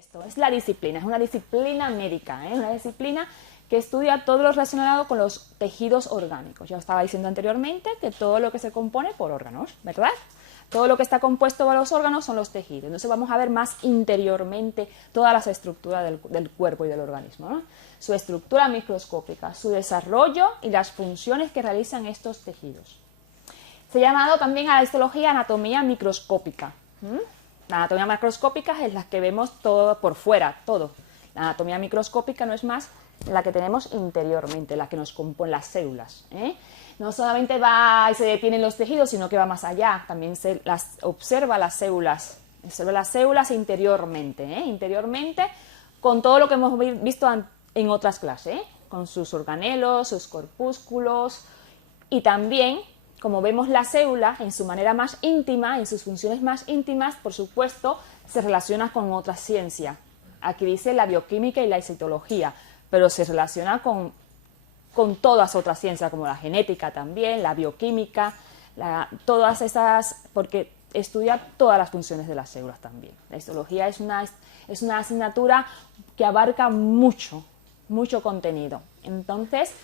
Esto es la disciplina, es una disciplina médica, una disciplina que estudia todo lo relacionado con los tejidos orgánicos. Ya estaba diciendo anteriormente que todo lo que se compone por órganos, ¿verdad? Todo lo que está compuesto por los órganos son los tejidos. Entonces vamos a ver más interiormente todas las estructuras del cuerpo y del organismo, ¿no? Su estructura microscópica, su desarrollo y las funciones que realizan estos tejidos. Se ha llamado también a la histología anatomía microscópica. La anatomía macroscópica es la que vemos todo por fuera, todo. La anatomía microscópica no es más la que tenemos interiormente, la que nos compone las células. No solamente va y se detienen los tejidos, sino que va más allá. También se observa las células interiormente, interiormente con todo lo que hemos visto en otras clases, con sus organelos, sus corpúsculos y también, como vemos la célula en su manera más íntima, en sus funciones más íntimas, por supuesto, se relaciona con otra ciencia. Aquí dice la bioquímica y la citología, pero se relaciona con todas otras ciencias, como la genética también, la bioquímica, todas esas, porque estudia todas las funciones de las células también. La histología es una asignatura que abarca mucho contenido. Entonces,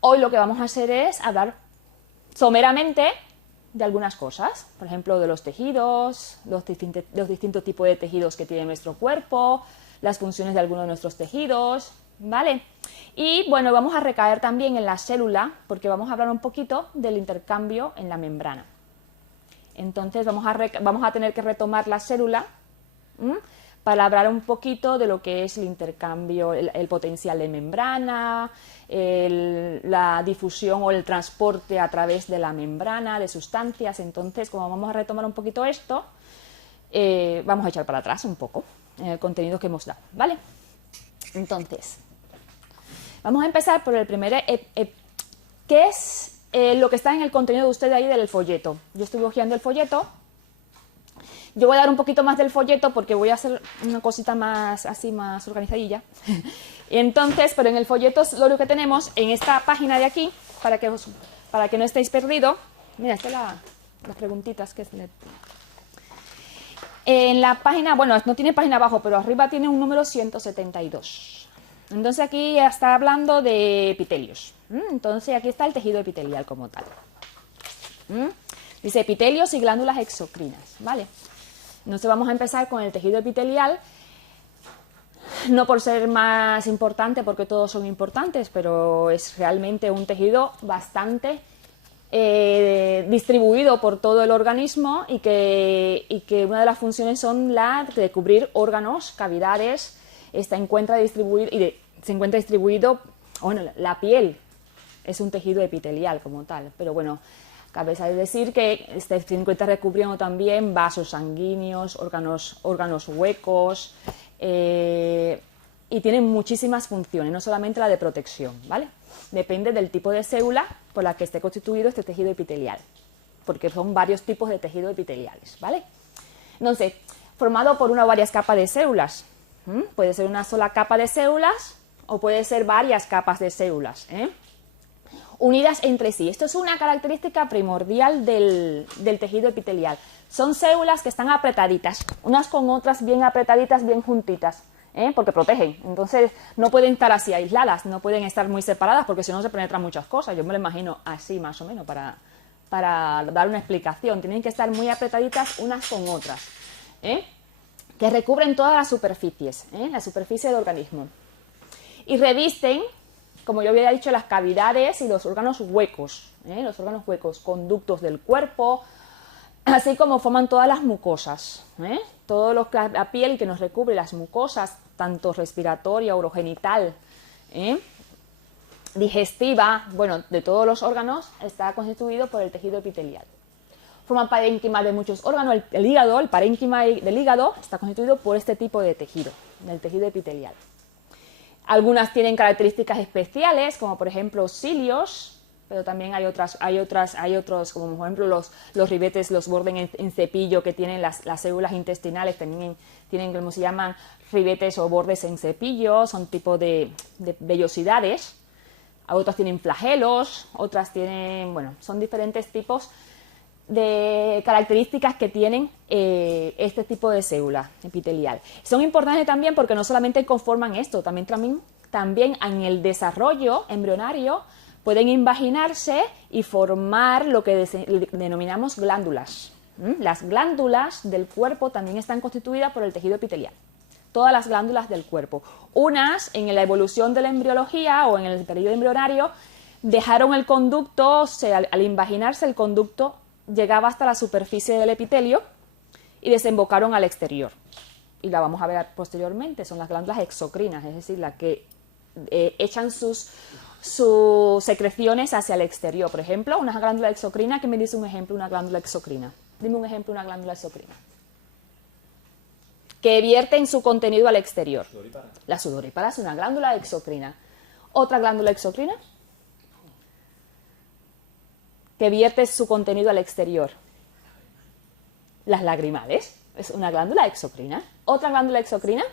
hoy lo que vamos a hacer es hablar someramente de algunas cosas, por ejemplo, de los tejidos, los distintos tipos de tejidos que tiene nuestro cuerpo, las funciones de algunos de nuestros tejidos, ¿vale? Y bueno, vamos a recaer también en la célula, porque vamos a hablar un poquito del intercambio en la membrana. Entonces vamos a tener que retomar la célula para hablar un poquito de lo que es el intercambio, el potencial de membrana, la difusión o el transporte a través de la membrana de sustancias. Entonces, como vamos a retomar un poquito esto, vamos a echar para atrás un poco el contenido que hemos dado, ¿vale? Entonces, vamos a empezar por el primer, ¿qué es lo que está en el contenido de ustedes ahí del folleto? Yo estuve hojeando el folleto. Yo voy a dar un poquito más del folleto porque voy a hacer una cosita más así, más organizadilla. Entonces, pero en el folleto lo único que tenemos en esta página de aquí, para que no estéis perdidos. Mira, estas son las preguntitas que es. En la página, bueno, no tiene página abajo, pero arriba tiene un número 172. Entonces aquí está hablando de epitelios. Entonces aquí está el tejido epitelial como tal. Dice epitelios y glándulas exocrinas, ¿vale? Entonces vamos a empezar con el tejido epitelial, no por ser más importante, porque todos son importantes, pero es realmente un tejido bastante distribuido por todo el organismo y que una de las funciones son la de cubrir órganos, cavidades. Se encuentra distribuido, bueno, la piel es un tejido epitelial como tal, pero bueno, cabe decir que se encuentra recubriendo también vasos sanguíneos, órganos huecos, y tienen muchísimas funciones, no solamente la de protección, ¿vale? Depende del tipo de célula por la que esté constituido este tejido epitelial, porque son varios tipos de tejidos epiteliales, ¿vale? Entonces, formado por una o varias capas de células. Puede ser una sola capa de células o puede ser varias capas de células, unidas entre sí. Esto es una característica primordial del tejido epitelial. Son células que están apretaditas, unas con otras bien apretaditas, bien juntitas, porque protegen. Entonces no pueden estar así aisladas, no pueden estar muy separadas porque si no se penetran muchas cosas. Yo me lo imagino así más o menos para dar una explicación. Tienen que estar muy apretaditas unas con otras, que recubren todas las superficies, la superficie del organismo. Y revisten, como yo había dicho, las cavidades y los órganos huecos, conductos del cuerpo, así como forman todas las mucosas, la piel que nos recubre, las mucosas, tanto respiratoria, urogenital, digestiva, bueno, de todos los órganos, está constituido por el tejido epitelial. Forma parénquima de muchos órganos, el hígado, el parénquima del hígado está constituido por este tipo de tejido, del tejido epitelial. Algunas tienen características especiales, como por ejemplo cilios, pero también hay otros, como por ejemplo los ribetes, los bordes en cepillo que tienen las células intestinales, también tienen, como se llaman, ribetes o bordes en cepillo, son tipo de vellosidades. Otras tienen flagelos, otras tienen, bueno, son diferentes tipos de características que tienen este tipo de célula epitelial. Son importantes también porque no solamente conforman esto, también en el desarrollo embrionario pueden invaginarse y formar lo que denominamos glándulas. Las glándulas del cuerpo también están constituidas por el tejido epitelial. Todas las glándulas del cuerpo. Unas, en la evolución de la embriología o en el periodo embrionario, dejaron el conducto, al invaginarse el conducto llegaba hasta la superficie del epitelio y desembocaron al exterior. Y la vamos a ver posteriormente, son las glándulas exocrinas, es decir, las que echan sus secreciones hacia el exterior. Por ejemplo, una glándula exocrina, ¿qué me dice un ejemplo de una glándula exocrina? Dime un ejemplo de una glándula exocrina. Que vierte en su contenido al exterior. La sudorípara es una glándula exocrina. ¿Otra glándula exocrina? Que vierte su contenido al exterior. Las lagrimales es una glándula exocrina. ¿Otra glándula exocrina?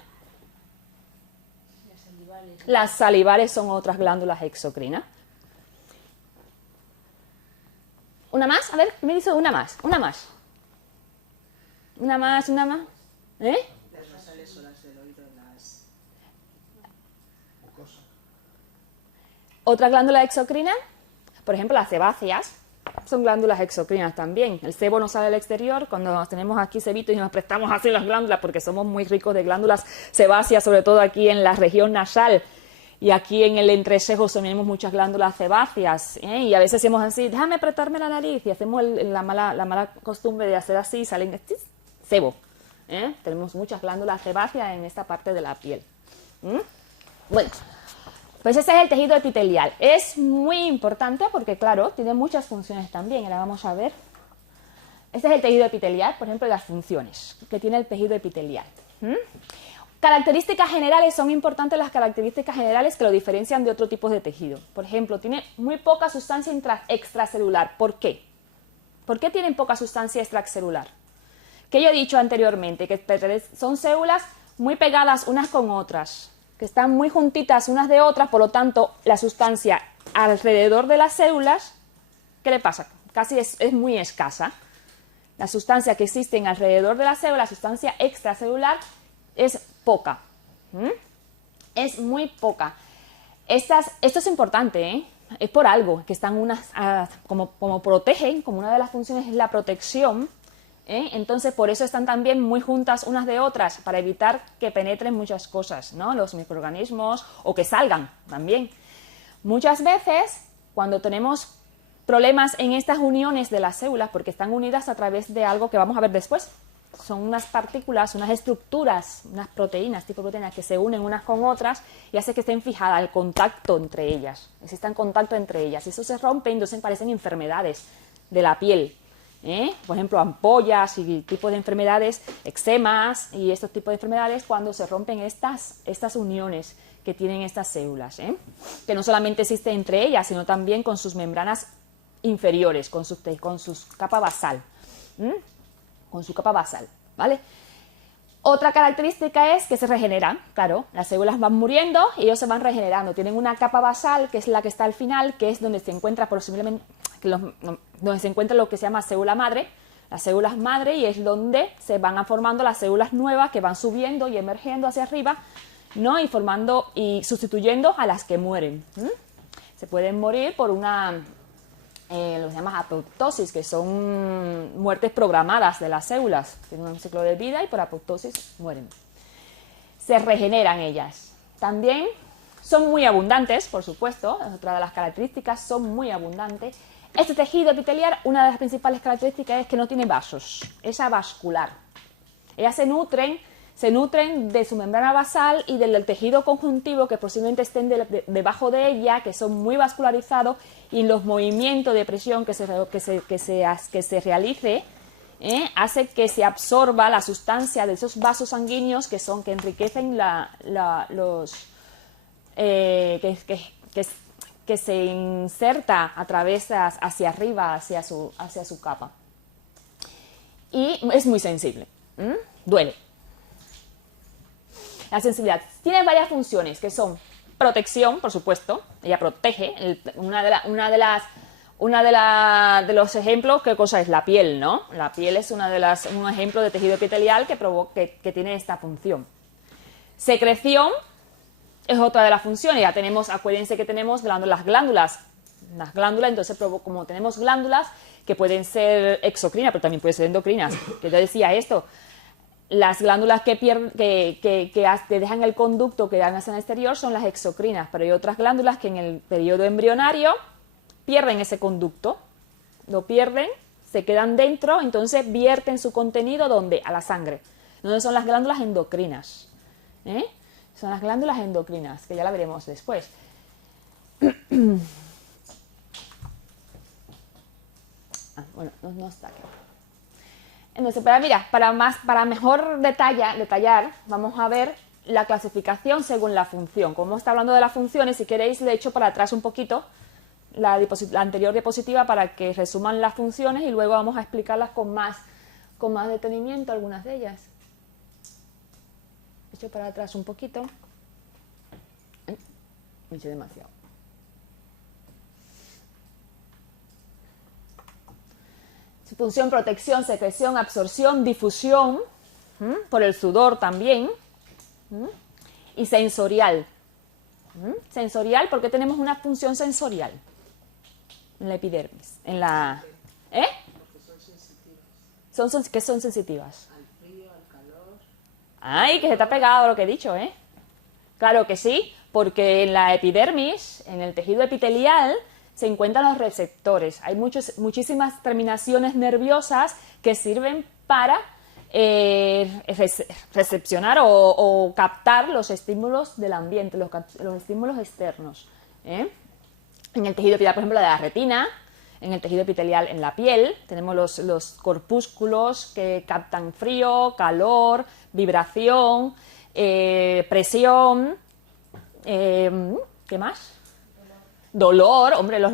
Las salivales son otras glándulas exocrinas. ¿Una más? A ver, me dice una más. Una más. Una más. ¿Eh? Las basales son las del oído, las... Otra glándula exocrina, por ejemplo, las sebáceas, son glándulas exocrinas también. El sebo nos sale al exterior cuando nos tenemos aquí sebito y nos prestamos así las glándulas porque somos muy ricos de glándulas sebáceas, sobre todo aquí en la región nasal. Y aquí en el entrecejo tenemos muchas glándulas sebáceas, y a veces hacemos así, déjame apretarme la nariz, y hacemos la mala costumbre de hacer así y salen sebo. Tenemos muchas glándulas sebáceas en esta parte de la piel. Bueno, pues ese es el tejido epitelial. Es muy importante porque, claro, tiene muchas funciones también. Ahora vamos a ver. Este es el tejido epitelial, por ejemplo, las funciones que tiene el tejido epitelial. Características generales, son importantes las características generales que lo diferencian de otro tipo de tejido. Por ejemplo, tiene muy poca sustancia extracelular. ¿Por qué? ¿Por qué tienen poca sustancia extracelular? Que yo he dicho anteriormente, que son células muy pegadas unas con otras, que están muy juntitas unas de otras, por lo tanto, la sustancia alrededor de las células, ¿qué le pasa? Casi es muy escasa. La sustancia que existe alrededor de la célula, la sustancia extracelular, es poca. Es muy poca. Esto es importante, es por algo, que están como protegen, como una de las funciones es la protección, entonces por eso están también muy juntas unas de otras, para evitar que penetren muchas cosas, ¿no? Los microorganismos, o que salgan también. Muchas veces, cuando tenemos problemas en estas uniones de las células, porque están unidas a través de algo que vamos a ver después, son unas partículas, unas estructuras, unas proteínas, tipo proteínas que se unen unas con otras y hace que estén fijadas, el contacto entre ellas, exista contacto entre ellas. Eso se rompe, entonces parecen enfermedades de la piel, por ejemplo, ampollas y tipos de enfermedades, eczemas y estos tipos de enfermedades cuando se rompen estas uniones que tienen estas células, que no solamente existen entre ellas, sino también con sus membranas inferiores, con su capa basal. Con su capa basal, ¿vale? Otra característica es que se regeneran, claro, las células van muriendo y ellos se van regenerando. Tienen una capa basal, que es la que está al final, que es donde se encuentra posiblemente, donde se encuentra lo que se llama célula madre, las células madre, y es donde se van formando las células nuevas que van subiendo y emergiendo hacia arriba, ¿no? Y formando y sustituyendo a las que mueren. Se pueden morir por una... lo que se llama apoptosis, que son muertes programadas de las células. Tienen un ciclo de vida y por apoptosis mueren. Se regeneran ellas. También son muy abundantes, por supuesto, es otra de las características, son muy abundantes. Este tejido epitelial, una de las principales características es que no tiene vasos, es avascular. Ellas se nutren de su membrana basal y del tejido conjuntivo que posiblemente estén debajo de ella, que son muy vascularizados, y los movimientos de presión que se realice hace que se absorba la sustancia de esos vasos sanguíneos que enriquecen que se inserta a través hacia arriba, hacia su capa. Y es muy sensible, duele. La sensibilidad tiene varias funciones, que son protección, por supuesto, ella protege. Una Una de los ejemplos, ¿qué cosa es? La piel, ¿no? La piel es un ejemplo de tejido epitelial que tiene esta función. Secreción es otra de las funciones. Ya tenemos, acuérdense que tenemos las glándulas. Las glándulas, entonces, como tenemos glándulas que pueden ser exocrinas, pero también pueden ser endocrinas. Que yo decía esto, las glándulas que dejan el conducto que dan hacia el exterior son las exocrinas, pero hay otras glándulas que en el periodo embrionario pierden ese conducto, lo pierden, se quedan dentro, entonces vierten su contenido ¿dónde? A la sangre. ¿Dónde son las glándulas endocrinas? Son las glándulas endocrinas, que ya la veremos después. Bueno, no está aquí. Entonces, para mejor detallar, vamos a ver la clasificación según la función. Como está hablando de las funciones, si queréis, le echo para atrás un poquito la anterior diapositiva para que resuman las funciones y luego vamos a explicarlas con más detenimiento, algunas de ellas. Echo para atrás un poquito. Me eché demasiado. Su función: protección, secreción, absorción, difusión, por el sudor también, y sensorial. Sensorial, porque tenemos una función sensorial en la epidermis, en la... Porque son sensitivas. ¿Qué son sensitivas? Al frío, al calor. Ay, que se te ha pegado lo que he dicho, ¿eh? Claro que sí, porque en la epidermis, en el tejido epitelial, se encuentran los receptores. Hay muchísimas terminaciones nerviosas que sirven para recepcionar o captar los estímulos del ambiente, los estímulos externos. En el tejido epitelial, por ejemplo, de la retina, en el tejido epitelial en la piel, tenemos los corpúsculos que captan frío, calor, vibración, presión, ¿qué más? Dolor, hombre, los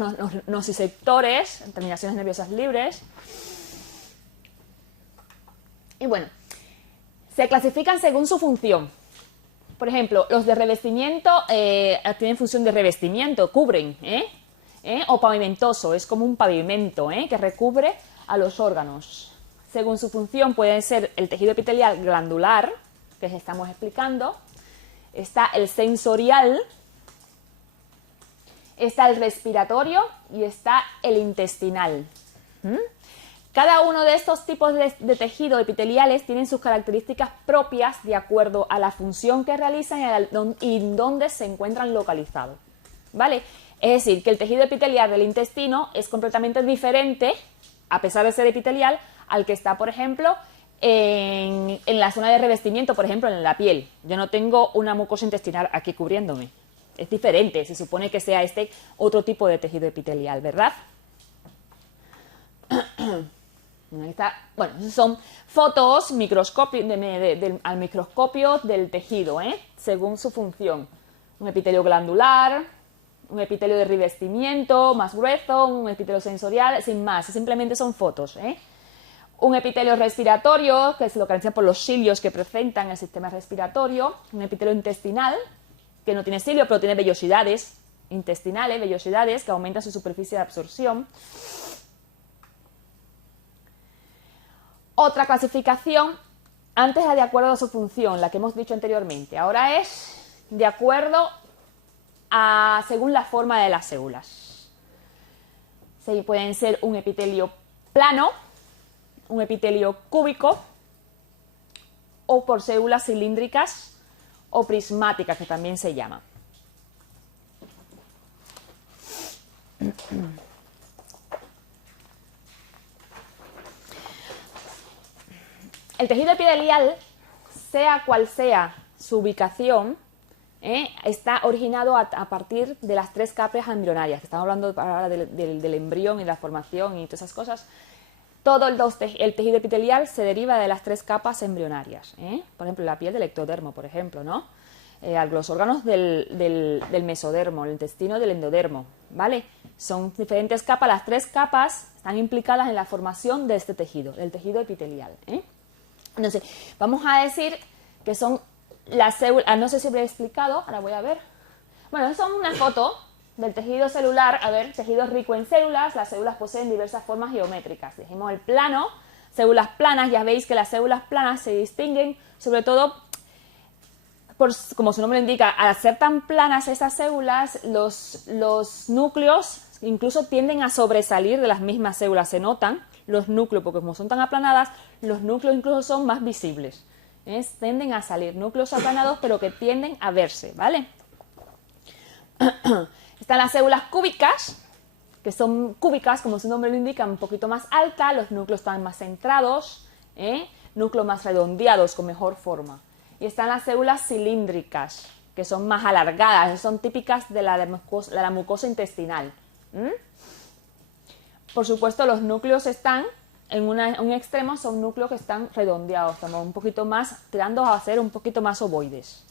nociceptores, terminaciones nerviosas libres. Y bueno, se clasifican según su función. Por ejemplo, los de revestimiento tienen función de revestimiento, cubren, o pavimentoso, es como un pavimento que recubre a los órganos. Según su función pueden ser el tejido epitelial glandular, que estamos explicando, está el sensorial, está el respiratorio y está el intestinal. Cada uno de estos tipos de tejido epiteliales tienen sus características propias de acuerdo a la función que realizan y dónde se encuentran localizados, ¿vale? Es decir, que el tejido epitelial del intestino es completamente diferente, a pesar de ser epitelial, al que está, por ejemplo, en la zona de revestimiento, por ejemplo, en la piel. Yo no tengo una mucosa intestinal aquí cubriéndome. Es diferente, se supone que sea otro tipo de tejido epitelial, ¿verdad? Bueno, son fotos al microscopio del tejido, según su función. Un epitelio glandular, un epitelio de revestimiento más grueso, un epitelio sensorial, sin más, simplemente son fotos. Un epitelio respiratorio, que se localiza por los cilios que presentan el sistema respiratorio. Un epitelio intestinal, que no tiene cilio, pero tiene vellosidades intestinales, vellosidades que aumentan su superficie de absorción. Otra clasificación, antes era de acuerdo a su función, la que hemos dicho anteriormente. Ahora es de acuerdo según la forma de las células. Sí, pueden ser un epitelio plano, un epitelio cúbico, o por células cilíndricas o prismáticas, que también se llama. El tejido epitelial, sea cual sea su ubicación, está originado a partir de las 3 capas embrionarias, que estamos hablando ahora del embrión y la formación y todas esas cosas. Todo el tejido epitelial se deriva de las 3 capas embrionarias. Por ejemplo, la piel del ectodermo, por ejemplo, ¿no? Los órganos del mesodermo, el intestino del endodermo, ¿vale? Son diferentes capas, las 3 capas están implicadas en la formación de este tejido, del tejido epitelial. Entonces, vamos a decir que son las células, no sé si habré explicado, ahora voy a ver. Bueno, son una foto del tejido celular, a ver, tejido rico en células, las células poseen diversas formas geométricas. Dijimos el plano, células planas, ya veis que las células planas se distinguen sobre todo como su nombre indica, al ser tan planas esas células, los núcleos incluso tienden a sobresalir de las mismas células, se notan los núcleos, porque como son tan aplanadas, los núcleos incluso son más visibles, tienden a salir, núcleos aplanados pero que tienden a verse, ¿vale? Están las células cúbicas, que son cúbicas, como su nombre lo indica, un poquito más altas, los núcleos están más centrados, núcleos más redondeados, con mejor forma. Y están las células cilíndricas, que son más alargadas, son típicas de la mucosa intestinal. Por supuesto, los núcleos están, en un extremo son núcleos que están redondeados, estamos un poquito más, tirando a ser un poquito más ovoides.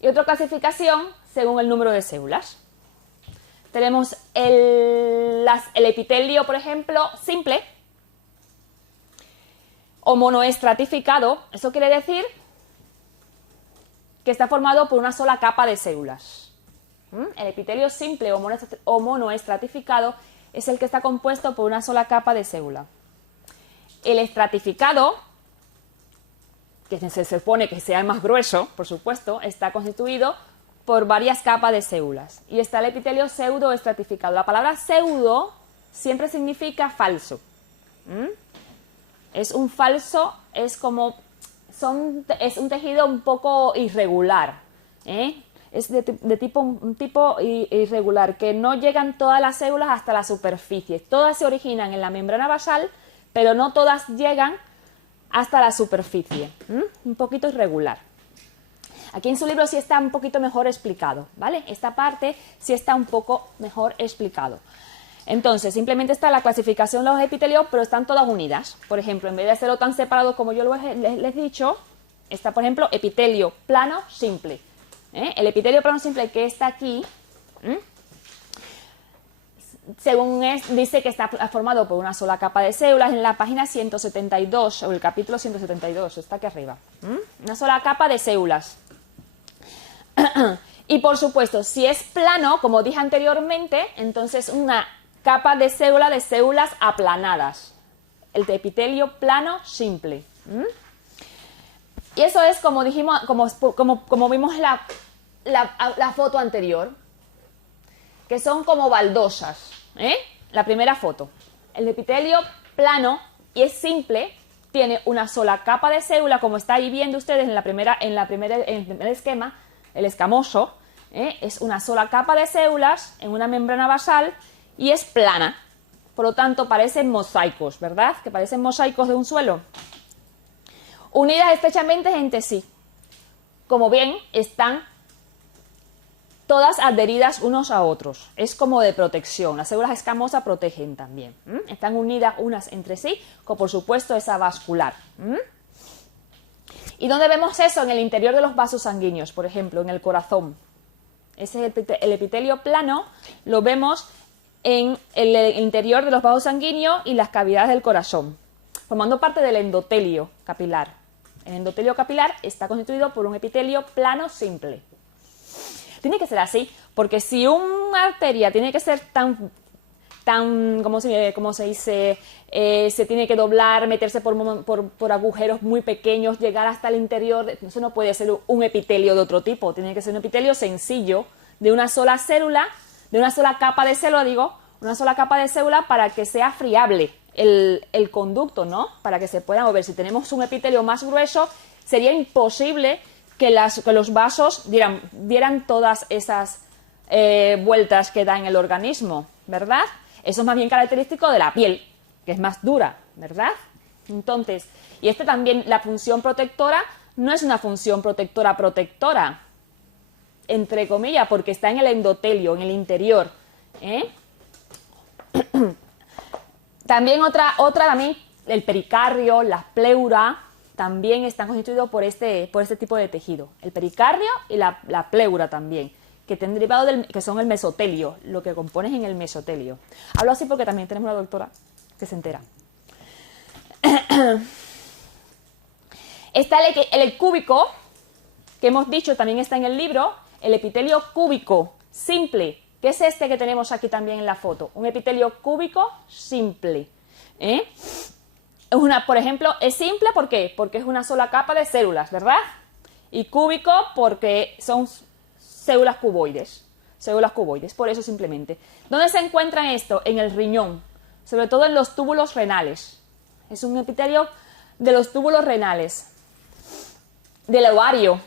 Y otra clasificación según el número de células. Tenemos el epitelio, por ejemplo, simple o monoestratificado. Eso quiere decir que está formado por una sola capa de células. El epitelio simple o monoestratificado es el que está compuesto por una sola capa de célula. El estratificado, que se supone que sea el más grueso, por supuesto, está constituido por varias capas de células. Y está el epitelio pseudoestratificado. La palabra pseudo siempre significa falso. Es un falso, es un tejido un poco irregular, es un tipo irregular, que no llegan todas las células hasta la superficie. Todas se originan en la membrana basal, pero no todas llegan hasta la superficie. Un poquito irregular. Aquí en su libro sí está un poquito mejor explicado, ¿vale? Esta parte sí está un poco mejor explicado. Entonces, simplemente está la clasificación de los epitelios, pero están todas unidas. Por ejemplo, en vez de hacerlo tan separado como yo les he dicho, está, por ejemplo, epitelio plano simple. El epitelio plano simple que está aquí, según dice que está formado por una sola capa de células, en la página 172, o el capítulo 172, está aquí arriba. Una sola capa de células. Y, por supuesto, si es plano, como dije anteriormente, entonces una capa de células aplanadas. El epitelio plano simple. Y eso es como dijimos, como vimos la foto anterior, que son como baldosas. La primera foto. El epitelio plano y es simple, tiene una sola capa de célula, como está ahí viendo ustedes en el primer esquema, el escamoso, es una sola capa de células en una membrana basal y es plana. Por lo tanto, parecen mosaicos, ¿verdad? Que parecen mosaicos de un suelo. Unidas estrechamente entre sí. Como ven, están todas adheridas unos a otros. Es como de protección. Las células escamosas protegen también. Están unidas unas entre sí, con por supuesto esa vascular. ¿Y dónde vemos eso? En el interior de los vasos sanguíneos, por ejemplo, en el corazón. Ese es el epitelio plano, lo vemos en el interior de los vasos sanguíneos y las cavidades del corazón, formando parte del endotelio capilar. El endotelio capilar está constituido por un epitelio plano simple. Tiene que ser así, porque si una arteria tiene que ser tan ¿cómo se dice? Se tiene que doblar, meterse por agujeros muy pequeños, llegar hasta el interior. Eso no puede ser un epitelio de otro tipo. Tiene que ser un epitelio sencillo, de una sola célula, de una sola capa de célula, una sola capa de célula para que sea friable el conducto, ¿no? Para que se pueda mover. Si tenemos un epitelio más grueso, sería imposible que los vasos dieran todas esas vueltas que da en el organismo, ¿verdad? Eso es más bien característico de la piel, que es más dura, ¿verdad? Entonces, y también, la función protectora no es una función protectora, entre comillas, porque está en el endotelio, en el interior. También también, el pericardio, la pleura, también están constituidos por este tipo de tejido. El pericardio y la pleura también, que tienen derivado que son el mesotelio, lo que compones en el mesotelio. Hablo así porque también tenemos una doctora que se entera. Está el cúbico, que hemos dicho, también está en el libro, el epitelio cúbico, simple, que es este que tenemos aquí también en la foto, un epitelio cúbico simple. Por ejemplo, es simple, ¿por qué? Porque es una sola capa de células, ¿verdad? Y cúbico porque son células cuboides, por eso simplemente. ¿Dónde se encuentra esto? En el riñón, sobre todo en los túbulos renales. Es un epitelio de los túbulos renales, del ovario,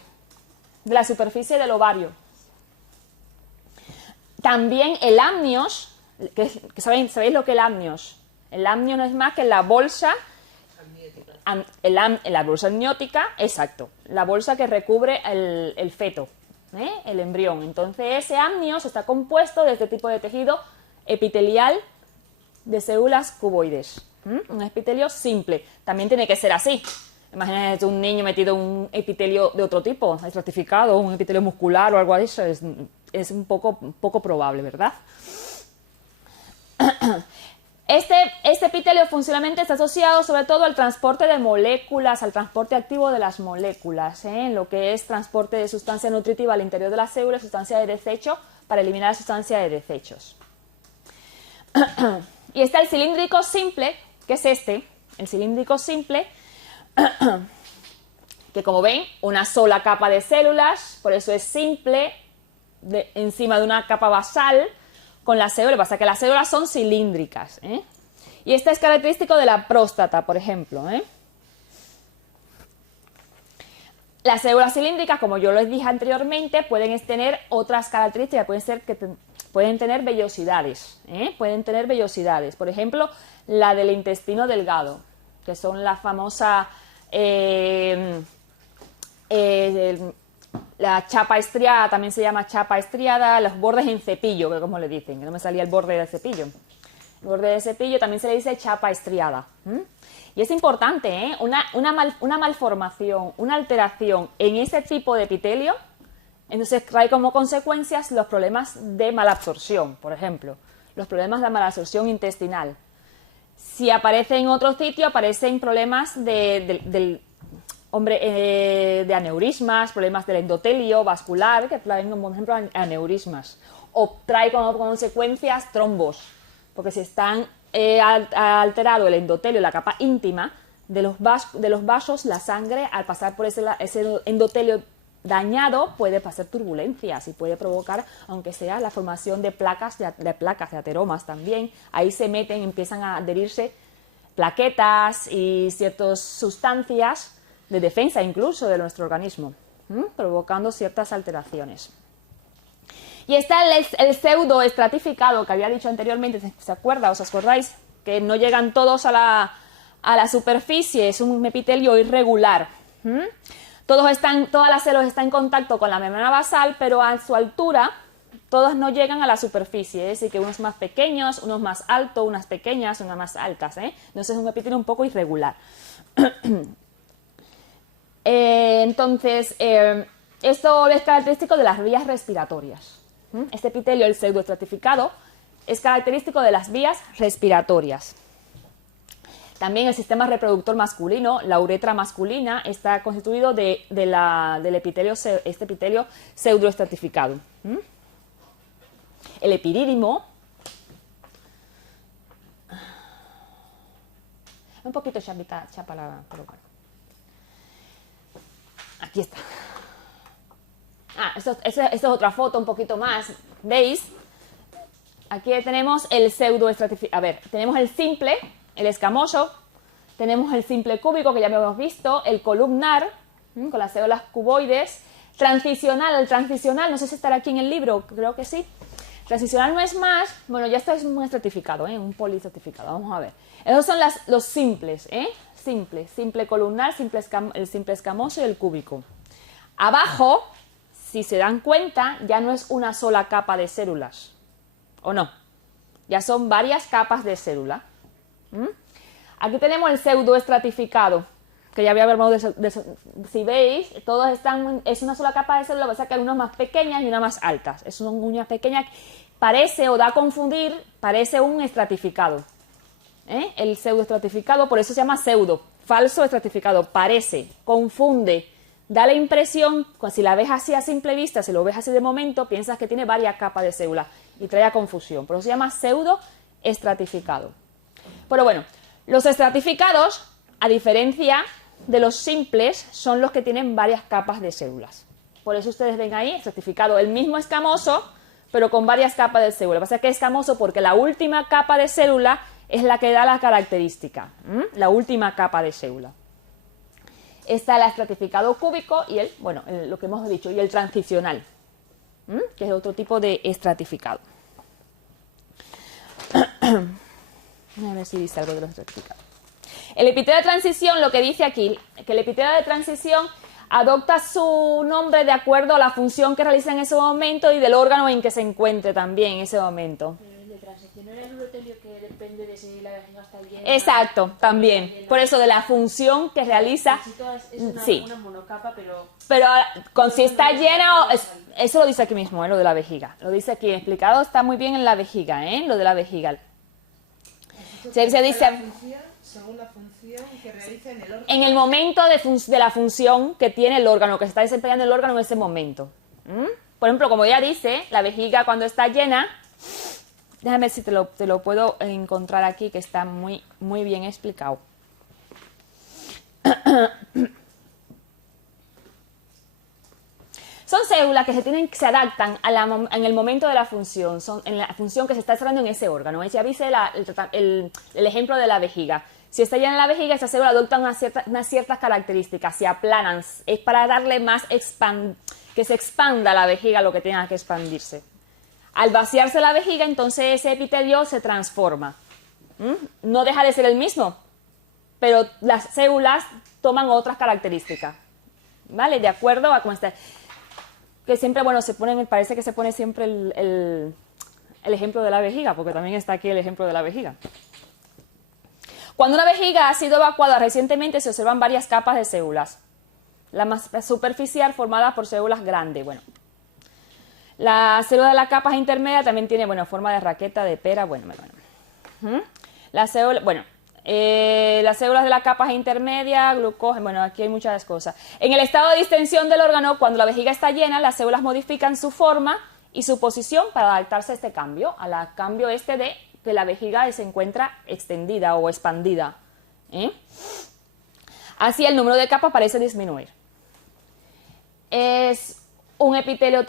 de la superficie del ovario. También el amnios, ¿sabéis lo que es el amnios? El amnio no es más que la bolsa la bolsa amniótica, exacto, la bolsa que recubre el feto, el embrión. Entonces ese amnios está compuesto de este tipo de tejido epitelial de células cuboides. Un epitelio simple, también tiene que ser así. Imagínate un niño metido en un epitelio de otro tipo, estratificado, un epitelio muscular o algo de eso, es un poco probable, ¿verdad? Este epitelio funcionalmente está asociado sobre todo al transporte de moléculas, al transporte activo de las moléculas, en lo que es transporte de sustancia nutritiva al interior de la célula, sustancia de desecho, para eliminar la sustancia de desechos. Y está el cilíndrico simple, que es el cilíndrico simple, que como ven, una sola capa de células, por eso es simple, encima de una capa basal, con las células, pasa que las células son cilíndricas, y este es característico de la próstata, por ejemplo, Las células cilíndricas, como yo les dije anteriormente, pueden tener otras características, pueden tener vellosidades, por ejemplo, la del intestino delgado, que son la famosa la chapa estriada, también se llama chapa estriada, los bordes en cepillo, que como le dicen, que no me salía el borde del cepillo. El borde de cepillo también se le dice chapa estriada. Y es importante, una malformación, una alteración en ese tipo de epitelio, entonces trae como consecuencias los problemas de malabsorción, por ejemplo, los problemas de malabsorción intestinal. Si aparece en otro sitio, aparecen problemas de aneurismas, problemas del endotelio vascular, que traen como ejemplo aneurismas, o trae como consecuencias trombos, porque si están alterado el endotelio, la capa íntima de los vasos, la sangre, al pasar por ese endotelio dañado, puede pasar turbulencias y puede provocar, aunque sea la formación de placas, de ateromas también. Ahí se meten, empiezan a adherirse plaquetas y ciertas sustancias de defensa incluso de nuestro organismo, provocando ciertas alteraciones. Y está el pseudoestratificado que había dicho anteriormente, ¿se acuerda? ¿Os acordáis? Que no llegan todos a la superficie, es un epitelio irregular. Todas las células están en contacto con la membrana basal, pero a su altura todas no llegan a la superficie, es decir, que unos más pequeños, unos más altos, unas pequeñas, unas más altas. Entonces es un epitelio un poco irregular. Esto es característico de las vías respiratorias. Este epitelio, el pseudoestratificado, es característico de las vías respiratorias. También el sistema reproductor masculino, la uretra masculina, está constituido del epitelio, este epitelio pseudoestratificado. El epidídimo, un poquito chapa la colocar. Aquí está. Esto es otra foto un poquito más. ¿Veis? Aquí tenemos el pseudoestratificado. A ver, tenemos el simple, el escamoso, tenemos el simple cúbico, que ya habíamos visto, el columnar, con las células cuboides, transicional, el transicional, no sé si estará aquí en el libro, creo que sí. Transicional no es más, bueno, ya esto es un estratificado, un poliestratificado, vamos a ver. Esos son los simples, simple columnar, el simple escamoso y el cúbico. Abajo, si se dan cuenta, ya no es una sola capa de células, ¿o no? Ya son varias capas de célula. Aquí tenemos el pseudoestratificado, que ya habíamos si veis, todos es una sola capa de célula, lo que pasa es que hay unas más pequeñas y unas más altas. Es una uña pequeña, parece o da a confundir, parece un estratificado. El pseudoestratificado, por eso se llama pseudo, falso estratificado, parece, confunde, da la impresión, si la ves así a simple vista, si lo ves así de momento, piensas que tiene varias capas de células y trae a confusión. Por eso se llama pseudoestratificado. Pero bueno, los estratificados, a diferencia de los simples, son los que tienen varias capas de células. Por eso ustedes ven ahí, estratificado, el mismo escamoso, pero con varias capas de célula. Pasa que es escamoso porque la última capa de célula es la que da la característica, la última capa de célula. Está el estratificado cúbico y lo que hemos dicho, y el transicional, que es otro tipo de estratificado. A ver si dice algo de los estratificados. El epitelio de transición, lo que dice aquí, que el epitelio de transición adopta su nombre de acuerdo a la función que realiza en ese momento y del órgano en que se encuentre también en ese momento. Pero el de transición no era el urotelio que depende de si la vejiga está llena. Exacto, también. Por eso de la función que realiza. Es una monocapa, pero con si está llena, eso lo dice aquí mismo, lo de la vejiga. Lo dice aquí, explicado está muy bien en la vejiga, lo de la vejiga. Se dice según la función que realiza en el órgano. en el momento de la función que tiene el órgano, que se está desempeñando el órgano en ese momento. Por ejemplo, como ya dice, la vejiga cuando está llena, déjame ver si te lo puedo encontrar aquí, que está muy, muy bien explicado. Son células que se adaptan en el momento de la función, son en la función que se está desarrollando en ese órgano. Ya viste el ejemplo de la vejiga. Si está llena la vejiga, esta célula adopta unas ciertas características, se aplanan, es para darle más que se expanda la vejiga lo que tenga que expandirse. Al vaciarse la vejiga, entonces ese epitelio se transforma. No deja de ser el mismo, pero las células toman otras características, ¿vale? De acuerdo a cómo está. Que siempre, me parece que se pone siempre el ejemplo de la vejiga, porque también está aquí el ejemplo de la vejiga. Cuando una vejiga ha sido evacuada recientemente, se observan varias capas de células. La más superficial formada por células grandes. La célula de las capas intermedias también tiene, forma de raqueta, de pera, Las células de las capas intermedias, glucógeno, aquí hay muchas cosas. En el estado de distensión del órgano, cuando la vejiga está llena, las células modifican su forma y su posición para adaptarse a este cambio, al cambio de que la vejiga se encuentra extendida o expandida. Así el número de capas parece disminuir. Es un epitelio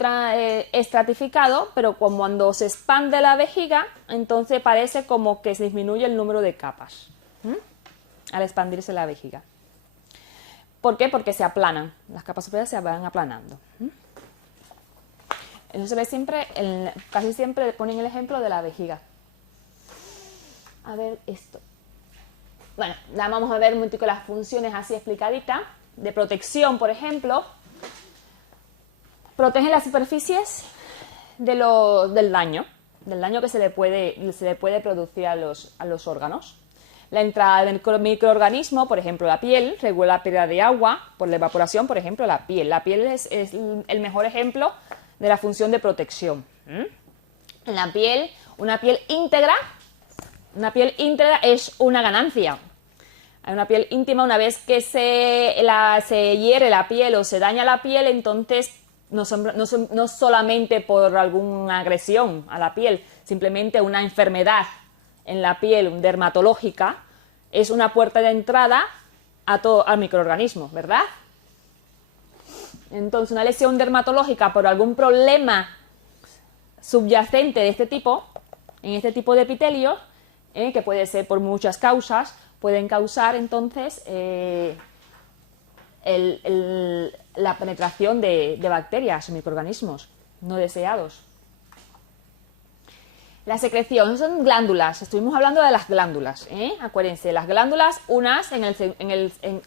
estratificado, pero cuando se expande la vejiga, entonces parece como que se disminuye el número de capas al expandirse la vejiga. ¿Por qué? Porque se aplanan, las capas superiores se van aplanando. Eso se ve siempre, casi siempre ponen el ejemplo de la vejiga. A ver esto. Vamos a ver un momentico las funciones así explicaditas. De protección, por ejemplo, protegen las superficies del daño que se le puede producir a los órganos. La entrada del microorganismo, por ejemplo la piel, regula la pérdida de agua por la evaporación, por ejemplo la piel. La piel es el mejor ejemplo de la función de protección. En la piel, una piel íntegra es una ganancia. Hay una piel íntima, una vez que se hiere la piel o se daña la piel, entonces no solamente por alguna agresión a la piel, simplemente una enfermedad en la piel dermatológica, es una puerta de entrada al microorganismo, ¿verdad? Entonces, una lesión dermatológica por algún problema subyacente de este tipo, en este tipo de epitelio, que puede ser por muchas causas, pueden causar entonces la penetración de bacterias, microorganismos no deseados. La secreción son glándulas, estuvimos hablando de las glándulas, acuérdense, las glándulas,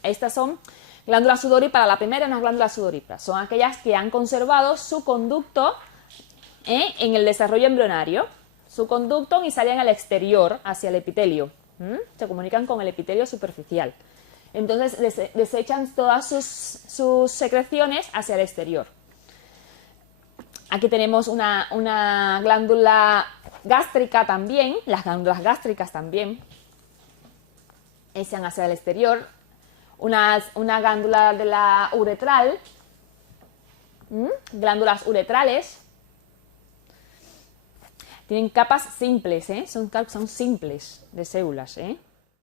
estas son glándulas sudoríparas, la primera es una glándula sudorípara, son aquellas que han conservado su conducto en el desarrollo embrionario, su conducto y salen al exterior, hacia el epitelio, se comunican con el epitelio superficial, entonces desechan todas sus secreciones hacia el exterior. Aquí tenemos una glándula gástrica también, las glándulas gástricas también, echan hacia el exterior. una glándula de la uretral, glándulas uretrales, tienen capas simples, son simples de células,